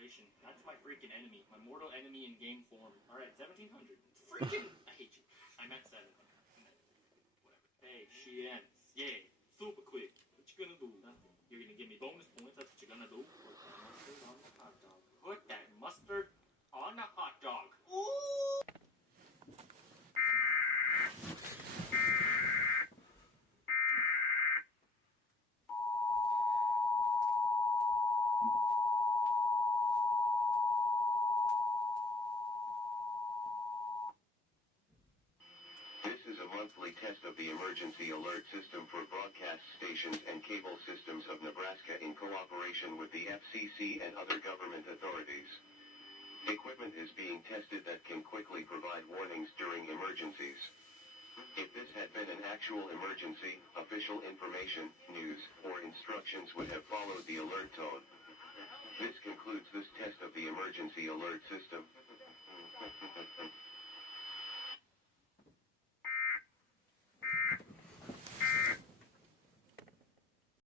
generation. That's my freaking enemy. My mortal enemy in game form. Alright, 1700. Freaking! I hate you. I'm at 7. Whatever. Hey, she ends. Yay. Super quick. What you gonna do? Nothing. You're gonna give me bonus points. That's what you're gonna do. Put that mustard on the hot dog. Put that mustard on the hot dog. Ooh! This is a monthly test of the emergency alert system for broadcast stations and cable systems of Nebraska in cooperation with the FCC and other government authorities. Equipment is being tested that can quickly provide warnings during emergencies. If this had been an actual emergency, official information, news, or instructions would have followed the alert tone. This concludes this test of the emergency alert system.